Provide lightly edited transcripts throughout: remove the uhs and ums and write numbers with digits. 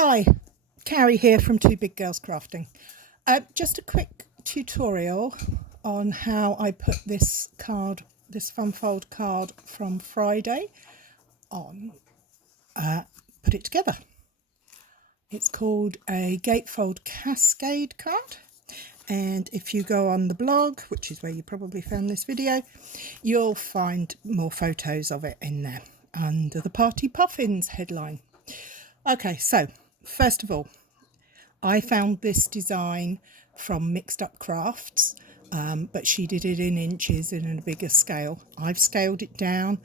Hi, Carrie here from Two Big Girls Crafting. Just a quick tutorial on how I put this card, this fun fold card from Friday on, put it together. It's called a Gatefold Cascade card, and if you go on the blog, which is where you probably found this video, you'll find more photos of it in there under the Party Puffins headline. Okay, so first of all, I found this design from Mixed Up Crafts, but she did it in inches and in a bigger scale. I've scaled it down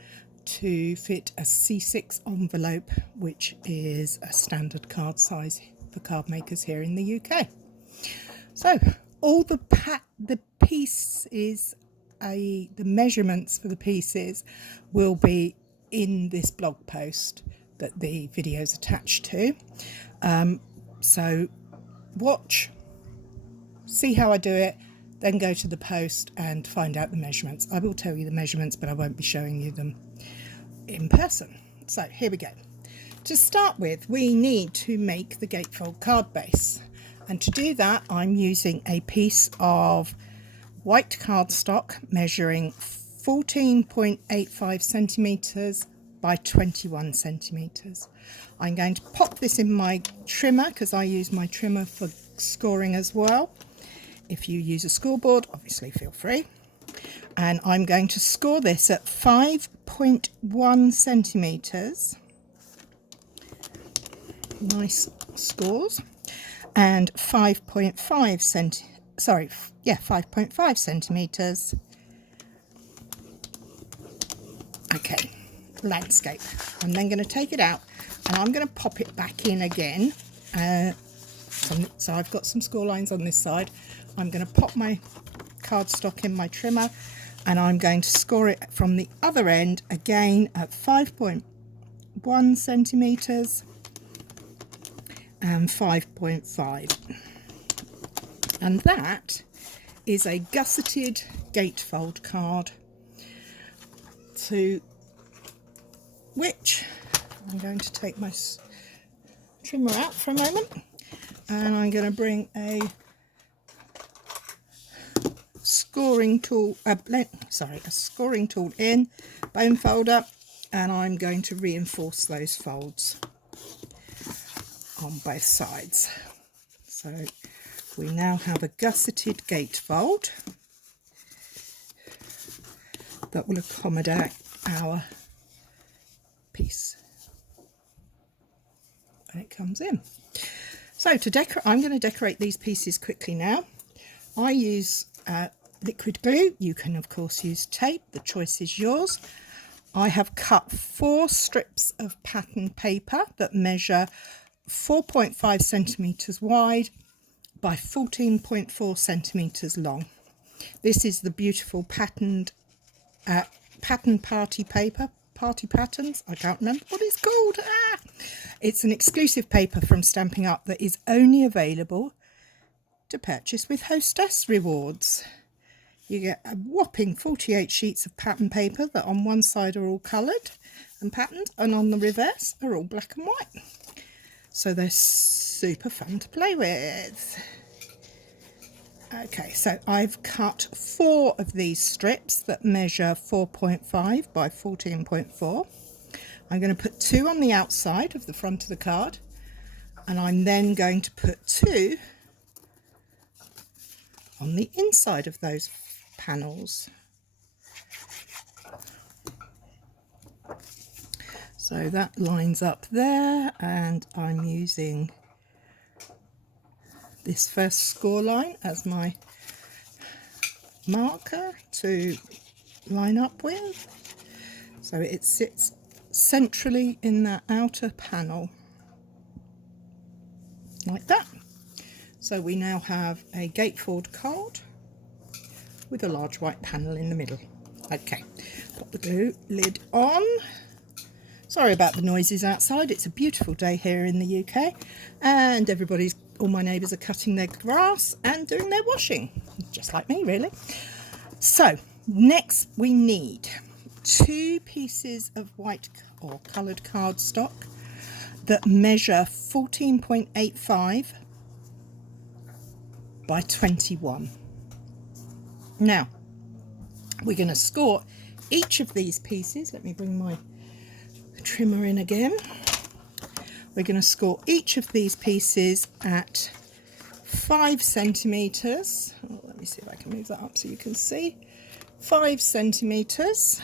to fit a C6 envelope, which is a standard card size for card makers here in the UK. So all the pieces, the measurements for the pieces will be in this blog post that the video is attached to. So watch, see how I do it, then go to the post and find out the measurements. I will tell you the measurements, but I won't be showing you them in person. So here we go. To start with, we need to make the Gatefold card base, and to do that I'm using a piece of white cardstock measuring 14.85 centimeters by 21 centimeters. I'm going to pop this in my trimmer because I use my trimmer for scoring as well. If you use a scoreboard, obviously feel free. And I'm going to score this at 5.1 centimeters. Nice scores. And 5.5 centimeters. Okay, landscape. I'm then going to take it out and I'm going to pop it back in again. So I've got some score lines on this side. I'm going to pop my cardstock in my trimmer and I'm going to score it from the other end again at 5.1 centimeters and 5.5. And that is a gusseted gatefold card, to which I'm going to take my trimmer out for a moment, and I'm going to bring a scoring tool, a scoring tool in, bone folder, and I'm going to reinforce those folds on both sides. So we now have a gusseted gatefold that will accommodate our piece when it comes in. So to decorate, I'm going to decorate these pieces quickly now. I use liquid glue. You can of course use tape, the choice is yours. I have cut 4 strips of pattern paper that measure 4.5 centimeters wide by 14.4 centimeters long. This is the beautiful pattern party paper, party patterns, I can't remember what it's called. It's an exclusive paper from Stampin' Up that is only available to purchase with Hostess rewards. You get a whopping 48 sheets of pattern paper that on one side are all coloured and patterned, and on the reverse are all black and white. So they're super fun to play with. Okay, so I've cut 4 of these strips that measure 4.5 by 14.4. I'm going to put 2 on the outside of the front of the card, and I'm then going to put 2 on the inside of those panels. So that lines up there, and I'm using this first score line as my marker to line up with, so it sits centrally in that outer panel like that. So we now have a Gatefold card with a large white panel in the middle. Okay, put the glue lid on. Sorry about the noises outside. It's a beautiful day here in the UK, and all my neighbours are cutting their grass and doing their washing, just like me really. So next we need 2 pieces of white or coloured cardstock that measure 14.85 by 21. Now we're going to score each of these pieces. Let me bring my trimmer in again. We're going to score each of these pieces at 5 centimetres. Oh, let me see if I can move that up so you can see. 5 centimetres,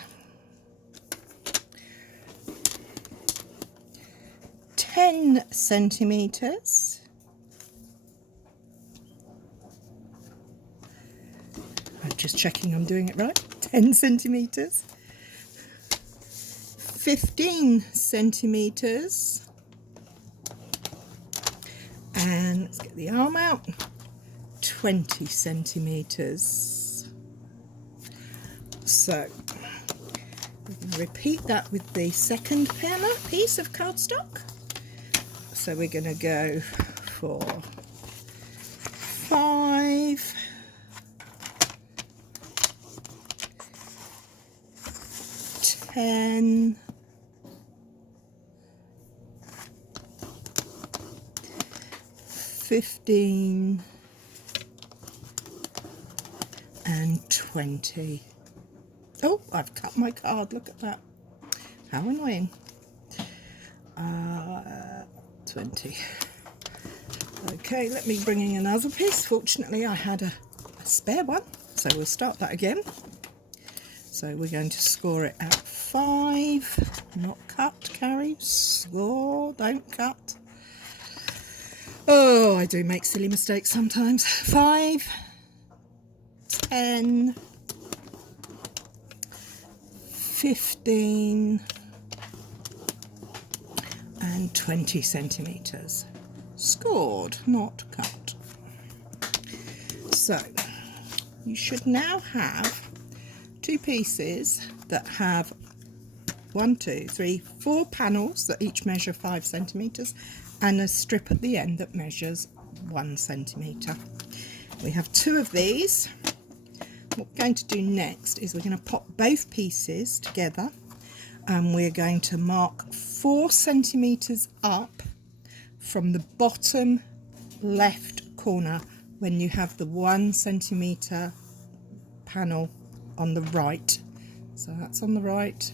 10 centimetres, I'm just checking I'm doing it right, 10 centimetres, 15 centimetres, and let's get the arm out, 20 centimetres. So we're going to repeat that with the second piece of cardstock. So we're going to go for 5, 10, 15 and 20. Oh, I've cut my card, look at that. How annoying. 20. Okay, let me bring in another piece. Fortunately, I had a spare one, so we'll start that again. So we're going to score it at 5. Not cut, Carrie. Score, don't cut. Oh, I do make silly mistakes sometimes. 5, 10, 15 and 20 centimetres. Scored, not cut. So you should now have 2 pieces that have 1, 2, 3, 4 panels that each measure 5 centimetres and a strip at the end that measures 1 centimetre. We have 2 of these. What we're going to do next is we're going to pop both pieces together and we're going to mark 4 centimetres up from the bottom left corner when you have the 1 centimetre panel on the right. So that's on the right,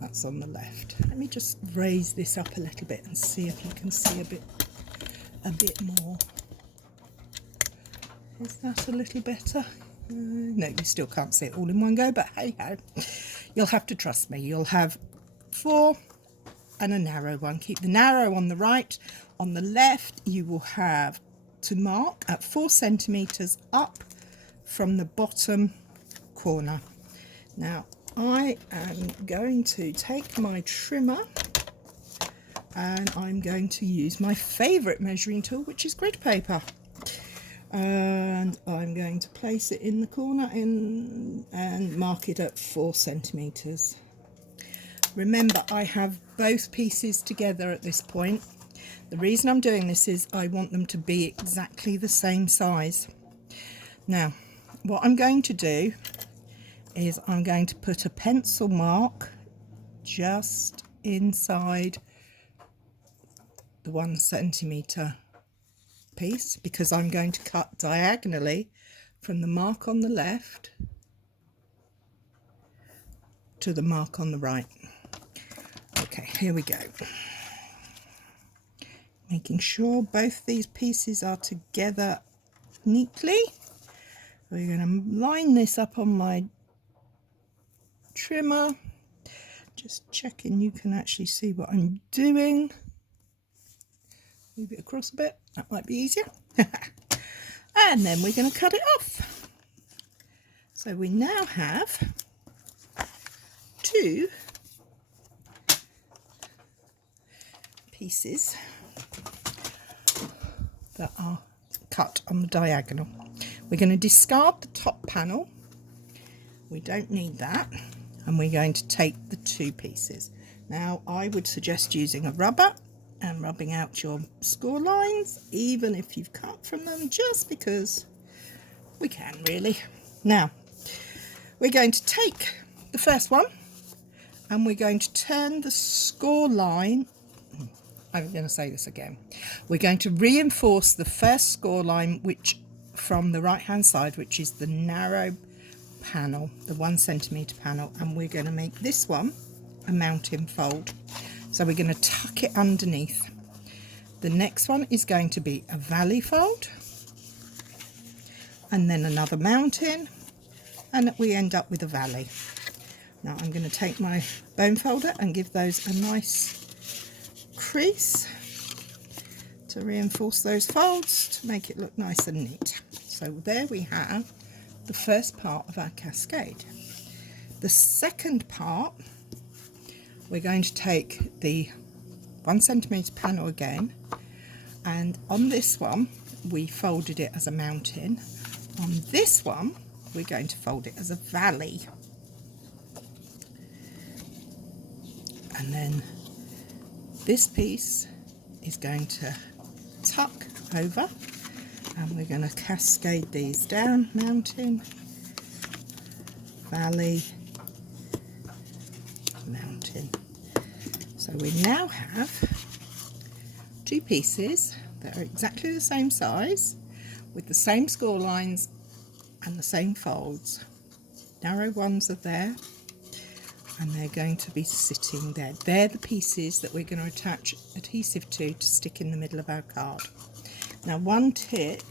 that's on the left. Let me just raise this up a little bit and see if you can see a bit more. Is that a little better? No, you still can't see it all in one go, but hey ho, you'll have to trust me. You'll have 4 and a narrow one. Keep the narrow on the right. On the left you will have to mark at 4 centimetres up from the bottom corner. Now I am going to take my trimmer and I'm going to use my favourite measuring tool, which is grid paper, and I'm going to place it in the corner and mark it at 4 centimetres. Remember, I have both pieces together at this point. The reason I'm doing this is I want them to be exactly the same size. Now what I'm going to do is I'm going to put a pencil mark just inside the 1 centimetre piece, because I'm going to cut diagonally from the mark on the left to the mark on the right. Okay, here we go. Making sure both these pieces are together neatly. We're going to line this up on my trimmer, just checking you can actually see what I'm doing. Move it across a bit, that might be easier. And then we're going to cut it off. So we now have 2 pieces that are cut on the diagonal. We're going to discard the top panel, we don't need that, and we're going to take the 2 pieces. Now I would suggest using a rubber and rubbing out your score lines, even if you've cut from them, just because we can really. Now we're going to take the first one and we're going to turn the score line I'm going to say this again. We're going to reinforce the first score line, which from the right hand side, which is the narrow panel, the 1 centimetre panel, and we're going to make this one a mountain fold. So we're going to tuck it underneath. The next one is going to be a valley fold, and then another mountain, and we end up with a valley. Now I'm going to take my bone folder and give those a nice crease to reinforce those folds to make it look nice and neat. So there we have the first part of our cascade. The second part, we're going to take the 1 centimetre panel again, and on this one we folded it as a mountain. On this one we're going to fold it as a valley, and then this piece is going to tuck over, and we're going to cascade these down: mountain, valley, mountain. So we now have two pieces that are exactly the same size, with the same score lines and the same folds. Narrow ones are there, and they're going to be sitting there. They're the pieces that we're going to attach adhesive to stick in the middle of our card. Now, one tip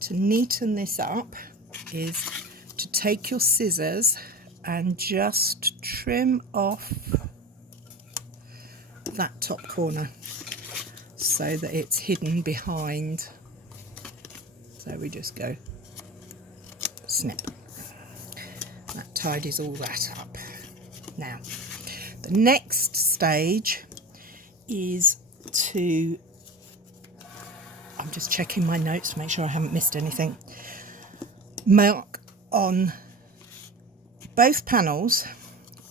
to neaten this up is to take your scissors and just trim off that top corner so that it's hidden behind. So we just go snip. That tidies all that up. Now, the next stage is to, I'm just checking my notes to make sure I haven't missed anything, mark on both panels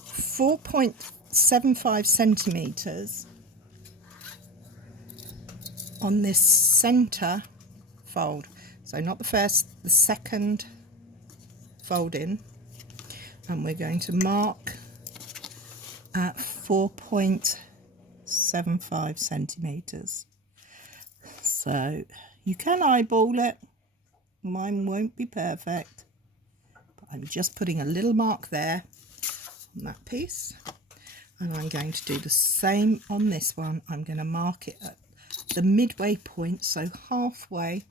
4.75 centimetres on this centre fold. So not the first, the second fold in, and we're going to mark at 4.75 centimetres. So you can eyeball it, mine won't be perfect, but I'm just putting a little mark there on that piece, and I'm going to do the same on this one. I'm going to mark it at the midway point, so halfway,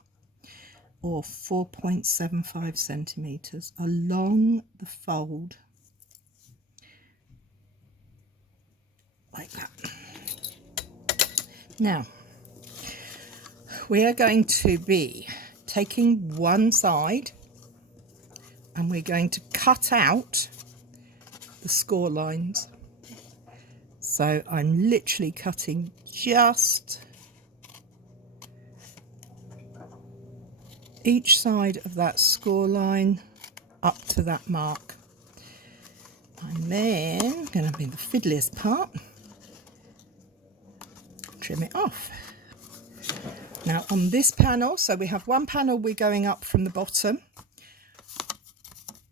or 4.75 centimetres along the fold, like that. Now we are going to be taking one side and we're going to cut out the score lines. So I'm literally cutting just each side of that score line up to that mark. And then, going to be the fiddliest part, trim it off. Now on this panel, so we have one panel we're going up from the bottom,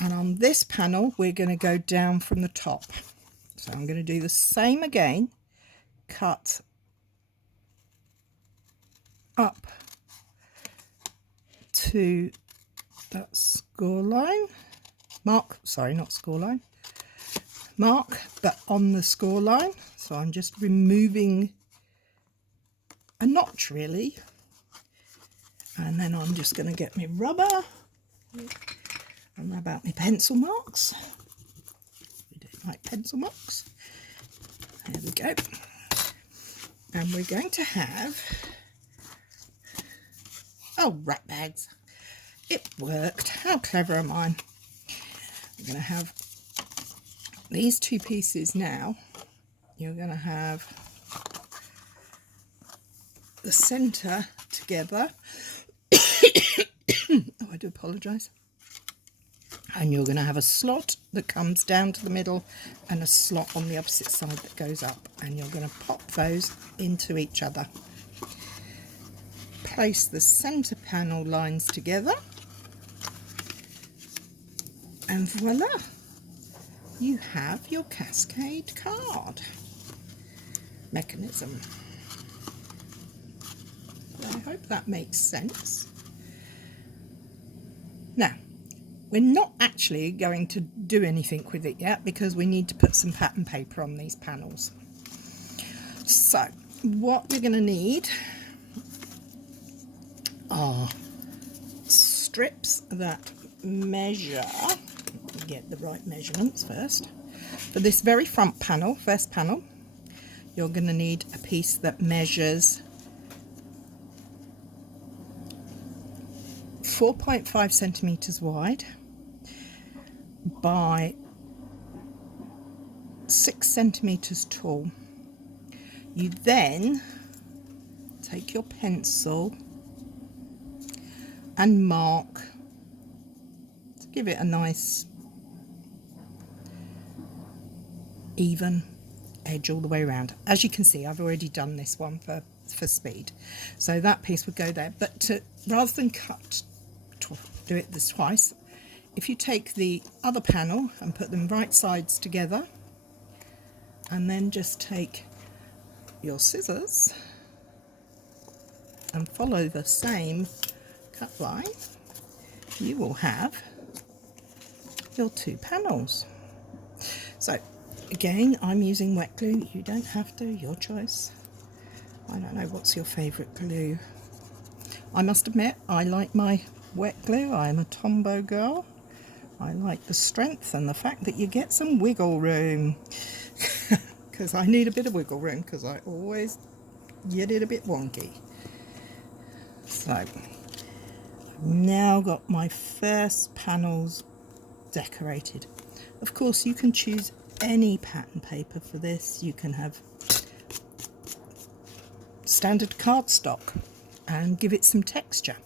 and on this panel we're going to go down from the top. So I'm going to do the same again, cut up to that score line, mark, sorry, not score line, mark, but on the score line. So I'm just removing a notch really, and then I'm just going to get my rubber and about my pencil marks. We don't like pencil marks. There we go. And we're going to have, oh, rat bags, it worked. How clever am I? I'm going to have these two pieces now. You're going to have the centre together. Oh, I do apologise. And you're going to have a slot that comes down to the middle and a slot on the opposite side that goes up, and you're going to pop those into each other. Place the centre panel lines together, and voila, you have your Cascade card mechanism. hope that makes sense. Now, we're not actually going to do anything with it yet because we need to put some pattern paper on these panels. So what you're going to need are strips that measure, get the right measurements first. For this very front panel, first panel, you're going to need a piece that measures 4.5 centimeters wide by 6 centimeters tall. You then take your pencil and mark to give it a nice even edge all the way around. As you can see, I've already done this one for speed, so that piece would go there. But rather than do it this twice, if you take the other panel and put them right sides together, and then just take your scissors and follow the same cut line, you will have your two panels. So again, I'm using wet glue. You don't have to, your choice. I don't know, what's your favourite glue? I must admit, I like my wet glue. I'm a Tombow girl. I like the strength and the fact that you get some wiggle room. Because I need a bit of wiggle room, because I always get it a bit wonky. So, I've now got my first panels decorated. Of course, you can choose any pattern paper for this. You can have standard cardstock and give it some texture.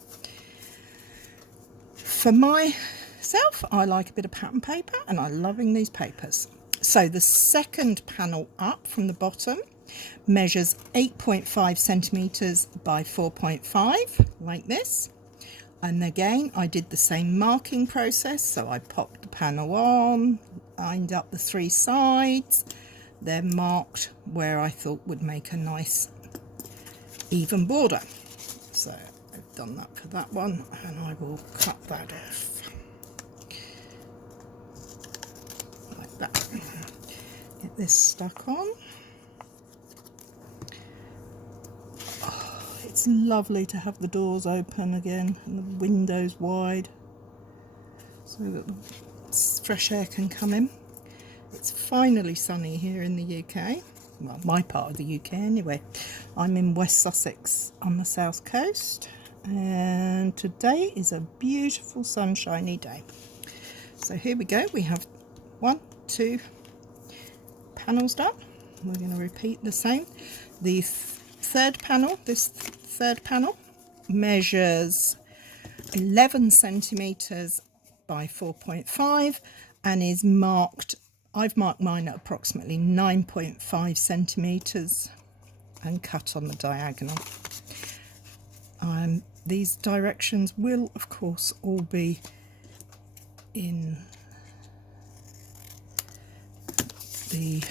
For myself, I like a bit of pattern paper, and I'm loving these papers. So the second panel up from the bottom measures 8.5 centimeters by 4.5, like this. And again, I did the same marking process. So I popped the panel on, lined up the three sides, then marked where I thought would make a nice even border. So I've done that for that one, and I will cut that off like that. Get this stuck on. Oh, it's lovely to have the doors open again and the windows wide so that the fresh air can come in. It's finally sunny here in the UK. Well, my part of the UK anyway. I'm in West Sussex on the south coast, and today is a beautiful sunshiny day. So here we go. We have 1, 2 panels done. We're going to repeat the same. The third panel, this third panel measures 11 centimeters by 4.5 and is marked, I've marked mine at approximately 9.5 centimeters and cut on the diagonal. These directions will of course all be in the,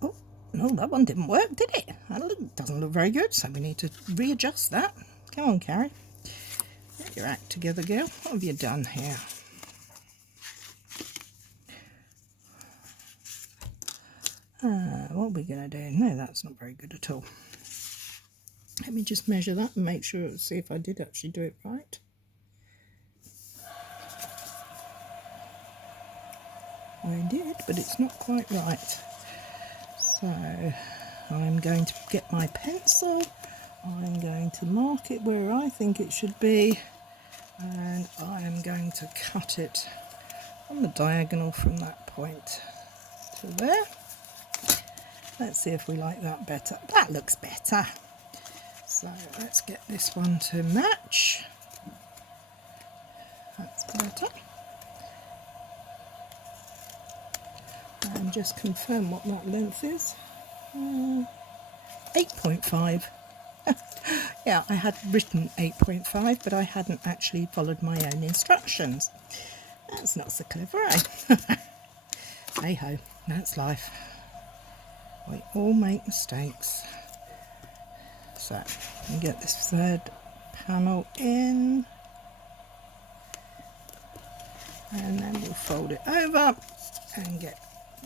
oh no, that one didn't work, did it? That doesn't look very good, so we need to readjust that. Come on, Carrie, get your act together, girl. What have you done here? What are we going to do? No, that's not very good at all. Let me just measure that and make sure, see if I did actually do it right. I did, but it's not quite right. So I'm going to get my pencil, I'm going to mark it where I think it should be, and I am going to cut it on the diagonal from that point to there. Let's see if we like that better. That looks better. So let's get this one to match. That's better. And just confirm what that length is. 8.5. Yeah, I had written 8.5, but I hadn't actually followed my own instructions. That's not so clever, eh? Hey ho, that's life. We all make mistakes. So we get this third panel in, and then we'll fold it over and get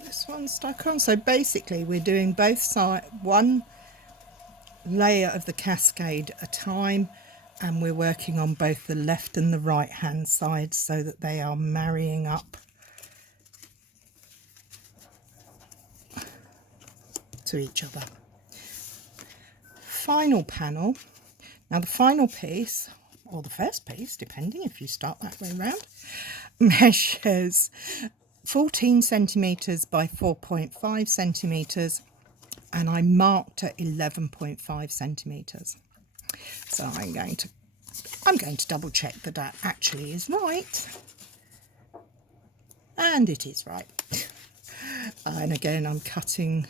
this one stuck on. So basically we're doing both sides, one layer of the Cascade at a time, and we're working on both the left and the right hand side so that they are marrying up to each other. Final panel. Now the final piece, or the first piece, depending if you start that way around, measures 14 centimetres by 4.5 centimetres, and I marked at 11.5 centimetres. So I'm going to double check that that actually is right, and it is right. And again, I'm cutting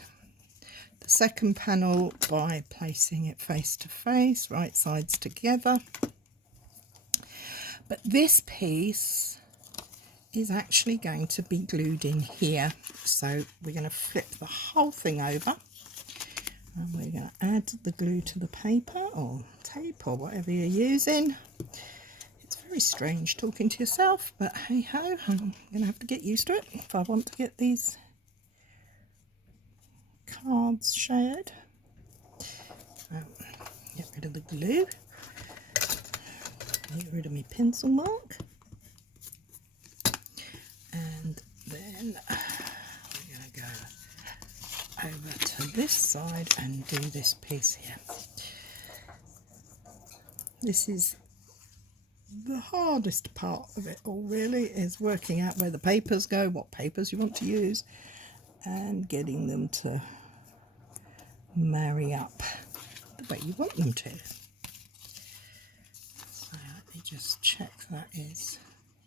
the second panel by placing it face to face, right sides together. But this piece is actually going to be glued in here, so we're going to flip the whole thing over, and we're going to add the glue to the paper or tape or whatever you're using. It's very strange talking to yourself, but hey ho, I'm going to have to get used to it if I want to get these cards shared. Get rid of the glue, get rid of my pencil mark, and then we're going to go over to this side and do this piece here. This is the hardest part of it all, really, is working out where the papers go, what papers you want to use, and getting them to marry up the way you want them to. So let me just check that is,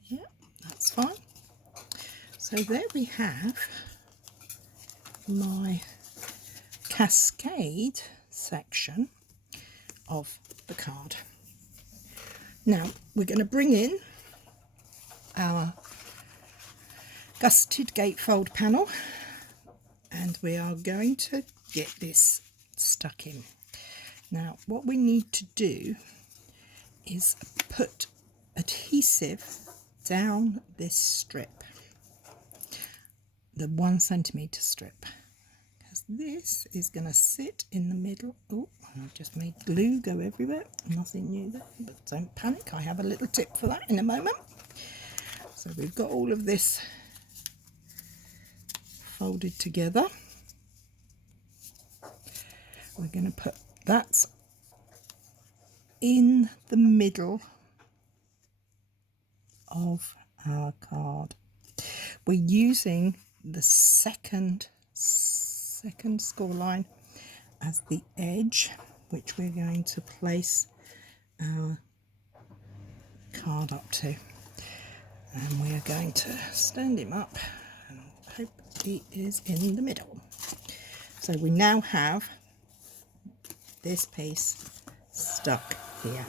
yeah, that's fine. So there we have my Cascade section of the card. Now we're going to bring in our gusseted gatefold panel, and we are going to get this stuck in. Now what we need to do is put adhesive down this strip, the 1 centimetre strip, because this is going to sit in the middle. Oh, I've just made glue go everywhere. Nothing new there, but don't panic, I have a little tip for that in a moment. So we've got all of this folded together. We're going to put that in the middle of our card. We're using the second score line as the edge, which we're going to place our card up to, and we are going to stand him up and hope he is in the middle. So we now have this piece stuck here.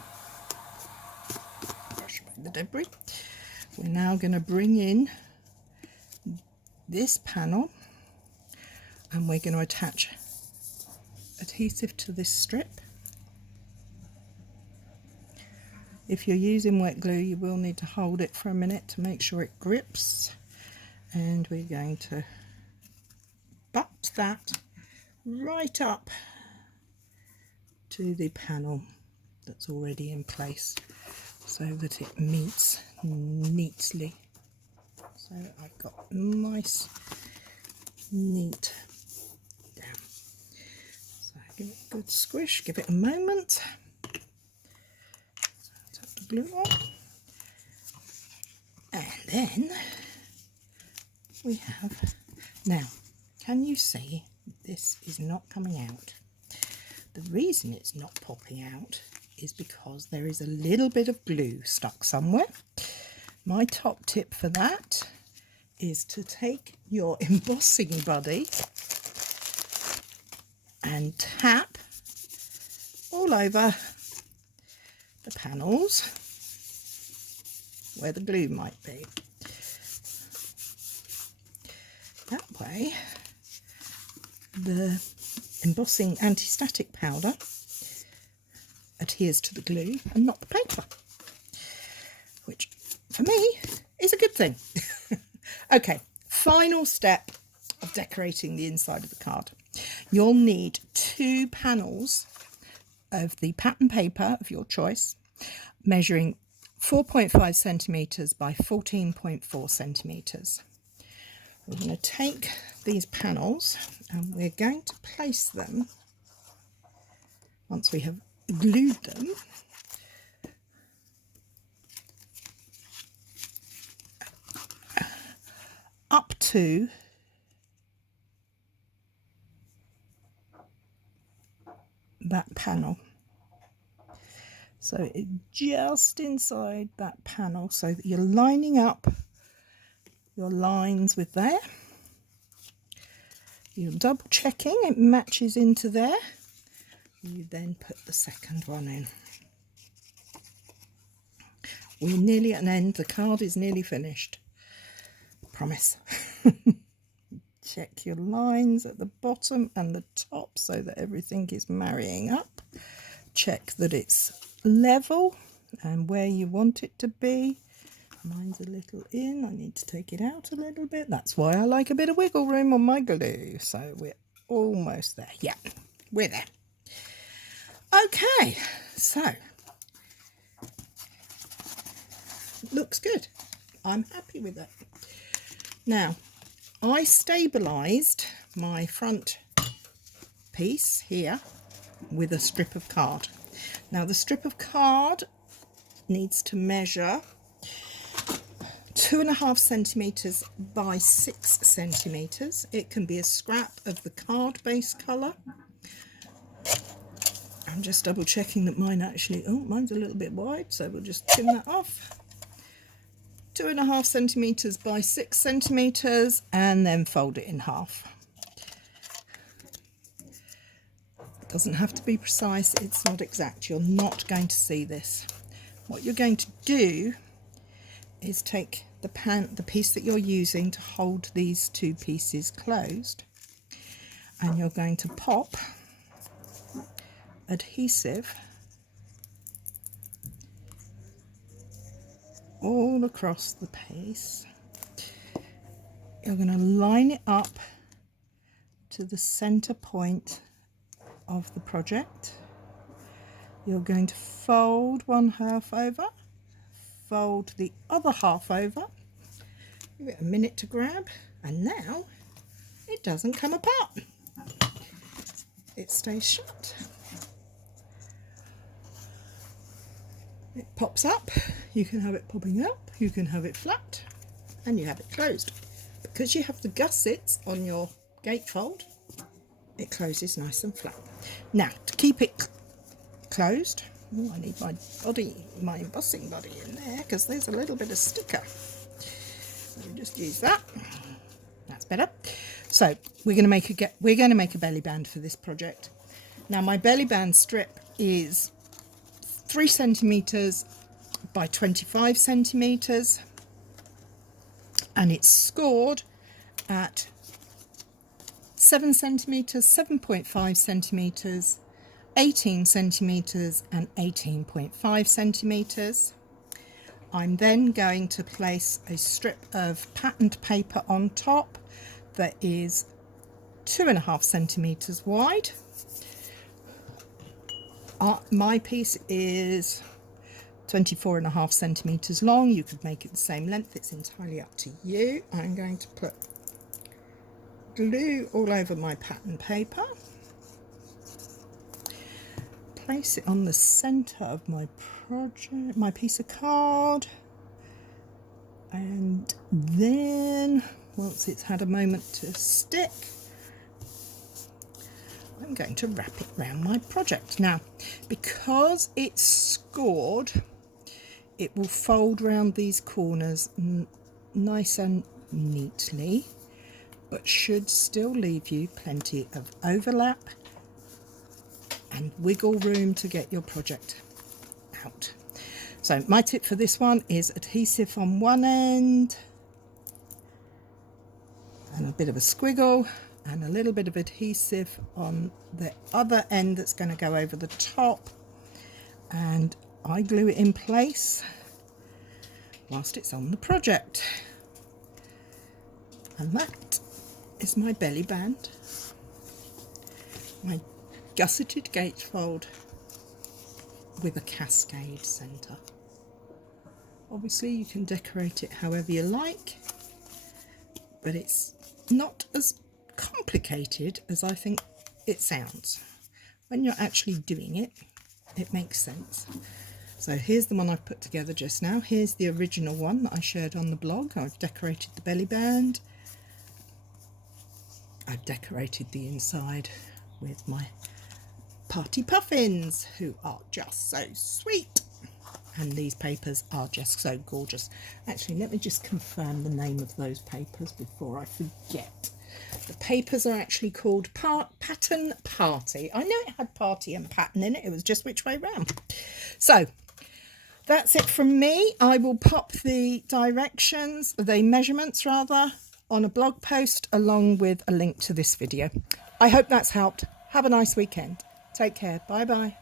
Brush away the debris. We're now going to bring in this panel, and we're going to attach adhesive to this strip. If you're using wet glue, you will need to hold it for a minute to make sure it grips, and we're going to butt that right up to the panel that's already in place so that it meets neatly. So I've got nice, neat down. So give it a good squish, give it a moment. So tap the glue on. And then we have, now can you see this is not coming out? The reason it's not popping out is because there is a little bit of glue stuck somewhere. My top tip for that is to take your embossing buddy and tap all over the panels where the glue might be. That way the embossing anti-static powder adheres to the glue and not the paper, which for me is a good thing. Okay, final step of decorating the inside of the card. You'll need 2 panels of the pattern paper of your choice, measuring 4.5 centimetres by 14.4 centimetres. We're going to take these panels and we're going to place them, once we have glued them, up to that panel. So just inside that panel, so that you're lining up your lines with there. You're double checking it matches into there. You then put the second one in. We're nearly at an end. The card is nearly finished. Promise. Check your lines at the bottom and the top so that everything is marrying up. Check that it's level and where you want it to be. Mine's a little in. I need to take it out a little bit. That's why I like a bit of wiggle room on my glue. So we're almost there. Yeah, we're there. Okay, so looks good. I'm happy with it. Now, I stabilised my front piece here with a strip of card. Now, the strip of card needs to measure 2.5 centimetres by 6 centimetres. It can be a scrap of the card base colour. I'm just double checking that mine actually, oh, mine's a little bit wide, so we'll just trim that off. 2.5 centimetres by 6 centimetres, and then fold it in half. It doesn't have to be precise, it's not exact, you're not going to see this. What you're going to do is take the piece that you're using to hold these 2 pieces closed, and you're going to pop adhesive all across the piece. You're going to line it up to the center point of the project. You're going to fold one half over, fold the other half over, give it a minute to grab, and now it doesn't come apart. It stays shut. It pops up. You can have it popping up, you can have it flat, and you have it closed. Because you have the gussets on your gatefold, it closes nice and flat. Now, to keep it closed, I need my embossing body in there, because there's a little bit of sticker. So we'll just use that. That's better. So we're going to make a belly band for this project. Now, my belly band strip is 3 centimetres by 25 centimetres, and it's scored at 7 centimetres, 7.5 centimetres, 18 centimetres and 18.5 centimetres. I'm then going to place a strip of patterned paper on top that is 2.5 centimetres wide. My piece is 24.5 centimetres long. You could make it the same length, it's entirely up to you. I'm going to put glue all over my pattern paper, place it on the centre of my project, my piece of card, and then once it's had a moment to stick, I'm going to wrap it around my project. Now, because it's scored, it will fold round these corners nice and neatly, but should still leave you plenty of overlap and wiggle room to get your project out. So my tip for this one is adhesive on one end and a bit of a squiggle, and a little bit of adhesive on the other end that's going to go over the top, and I glue it in place whilst it's on the project. And that is my belly band, my gusseted gatefold with a Cascade centre. Obviously you can decorate it however you like, but it's not as complicated as I think it sounds. When you're actually doing it, it makes sense. So here's the one I've put together just now. Here's the original one that I shared on the blog. I've decorated the belly band. I've decorated the inside with my party puffins, who are just so sweet. And these papers are just so gorgeous. Actually, let me just confirm the name of those papers before I forget. The papers are actually called Pattern Party. I know it had party and pattern in it. It was just which way round. So that's it from me. I will pop the directions, the measurements rather, on a blog post along with a link to this video. I hope that's helped. Have a nice weekend. Take care. Bye bye.